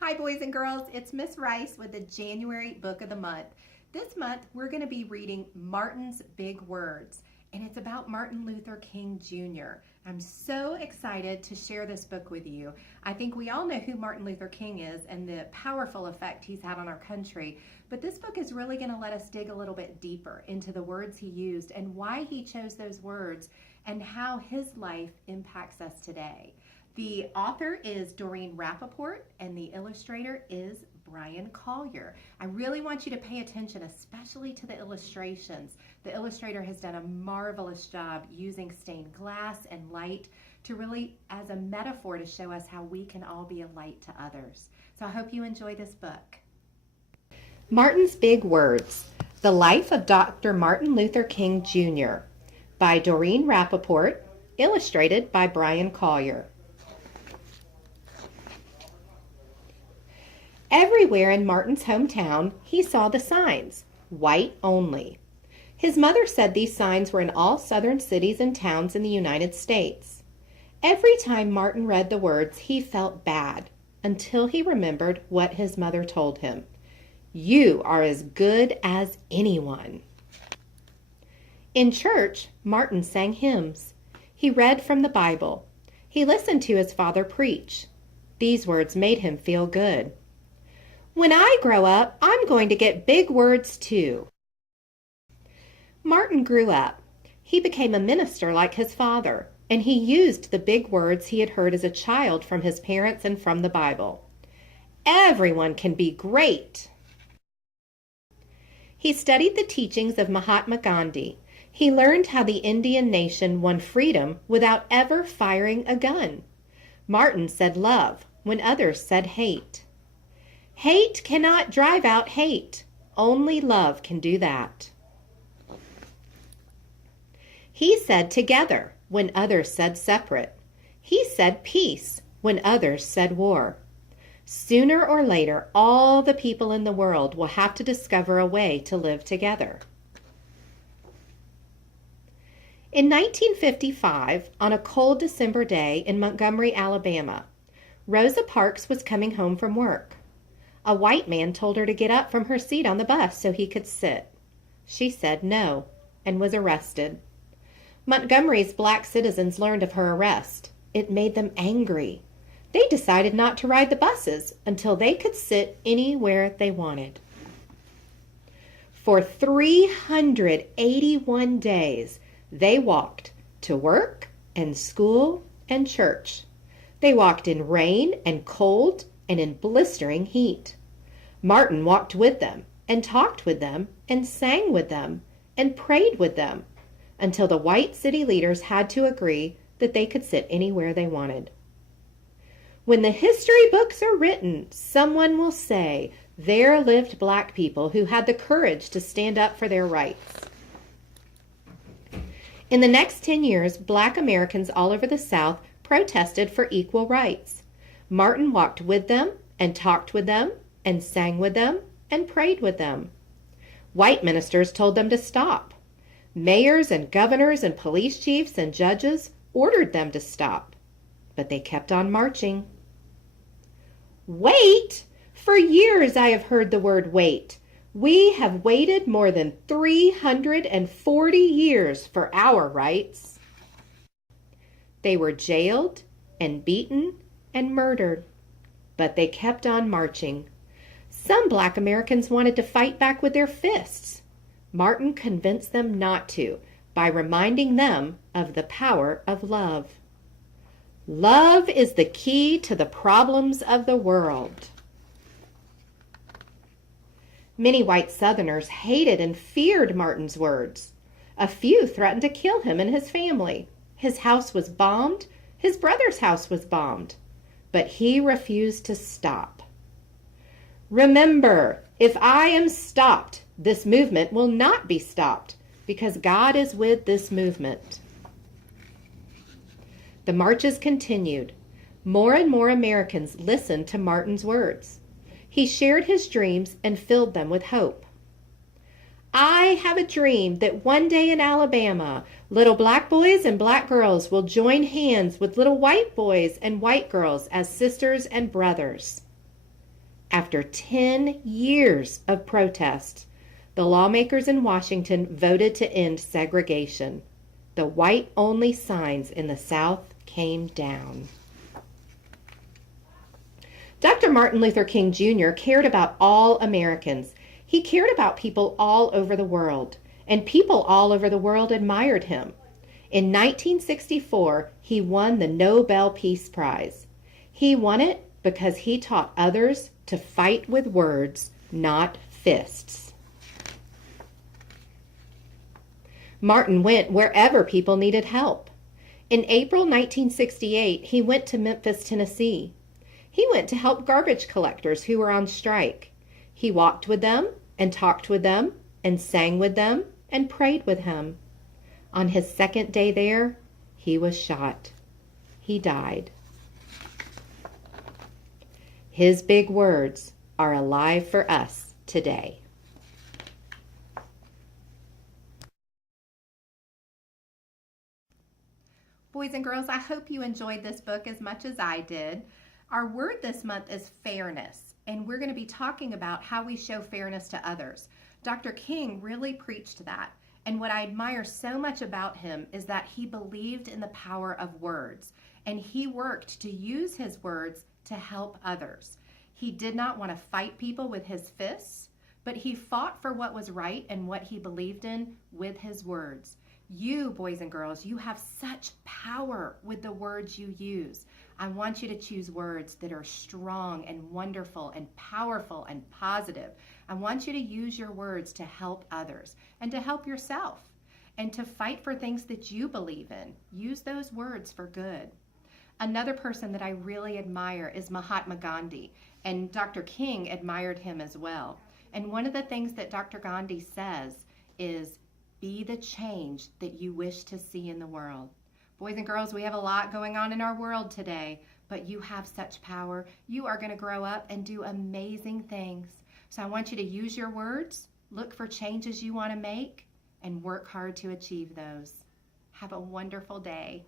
Hi, boys and girls. It's Miss Rice with the January Book of the Month. This month, we're going to be reading Martin's Big Words, and it's about Martin Luther King Jr. I'm so excited to share this book with you. I think we all know who Martin Luther King is and the powerful effect he's had on our country, but this book is really going to let us dig a little bit deeper into the words he used and why he chose those words and how his life impacts us today. The author is Doreen Rappaport and the illustrator is Brian Collier. I really want you to pay attention, especially to the illustrations. The illustrator has done a marvelous job using stained glass and light to really, as a metaphor, to show us how we can all be a light to others. So I hope you enjoy this book. Martin's Big Words, The Life of Dr. Martin Luther King Jr. by Doreen Rappaport, illustrated by Brian Collier. Everywhere in Martin's hometown, he saw the signs, white only. His mother said these signs were in all southern cities and towns in the United States. Every time Martin read the words, he felt bad, until he remembered what his mother told him. You are as good as anyone. In church, Martin sang hymns. He read from the Bible. He listened to his father preach. These words made him feel good. When I grow up, I'm going to get big words too. Martin grew up. He became a minister like his father, and he used the big words he had heard as a child from his parents and from the Bible. Everyone can be great. He studied the teachings of Mahatma Gandhi. He learned how the Indian nation won freedom without ever firing a gun. Martin said love when others said hate. Hate cannot drive out hate. Only love can do that. He said together when others said separate. He said peace when others said war. Sooner or later, all the people in the world will have to discover a way to live together. In 1955, on a cold December day in Montgomery, Alabama, Rosa Parks was coming home from work. A white man told her to get up from her seat on the bus so he could sit. She said no and was arrested. Montgomery's black citizens learned of her arrest. It made them angry. They decided not to ride the buses until they could sit anywhere they wanted. For 381 days, they walked to work and school and church. They walked in rain and cold and in blistering heat. Martin walked with them and talked with them and sang with them and prayed with them until the white city leaders had to agree that they could sit anywhere they wanted. When the history books are written, someone will say, there lived black people who had the courage to stand up for their rights. In the next 10 years, black Americans all over the South protested for equal rights. Martin walked with them and talked with them and sang with them and prayed with them. White ministers told them to stop. Mayors and governors and police chiefs and judges ordered them to stop, but they kept on marching. Wait! For years I have heard the word wait. We have waited more than 340 years for our rights. They were jailed and beaten and murdered, but they kept on marching. Some black Americans wanted to fight back with their fists. Martin convinced them not to by reminding them of the power of love. Love is the key to the problems of the world. Many white Southerners hated and feared Martin's words. A few threatened to kill him and his family. His house was bombed. His brother's house was bombed. But he refused to stop. Remember, if I am stopped, this movement will not be stopped, because God is with this movement. The marches continued. More and more Americans listened to Martin's words. He shared his dreams and filled them with hope. I have a dream that one day in Alabama, little black boys and black girls will join hands with little white boys and white girls as sisters and brothers. After 10 years of protest, the lawmakers in Washington voted to end segregation. The white-only signs in the South came down. Dr. Martin Luther King Jr. cared about all Americans. He cared about people all over the world, and people all over the world admired him. In 1964, he won the Nobel Peace Prize. He won it because he taught others to fight with words, not fists. Martin went wherever people needed help. In April 1968, he went to Memphis, Tennessee. He went to help garbage collectors who were on strike. He walked with them and talked with them and sang with them and prayed with him. On his second day there, he was shot. He died. His big words are alive for us today. Boys and girls, I hope you enjoyed this book as much as I did. Our word this month is fairness, and we're going to be talking about how we show fairness to others. Dr. King really preached that, and what I admire so much about him is that he believed in the power of words, and he worked to use his words to help others. He did not want to fight people with his fists, but he fought for what was right and what he believed in with his words. You, boys and girls, you have such power with the words you use. I want you to choose words that are strong and wonderful and powerful and positive. I want you to use your words to help others and to help yourself and to fight for things that you believe in. Use those words for good. Another person that I really admire is Mahatma Gandhi, and Dr. King admired him as well. And one of the things that Dr. Gandhi says is, be the change that you wish to see in the world. Boys and girls, we have a lot going on in our world today, but you have such power. You are going to grow up and do amazing things. So I want you to use your words, look for changes you want to make, and work hard to achieve those. Have a wonderful day.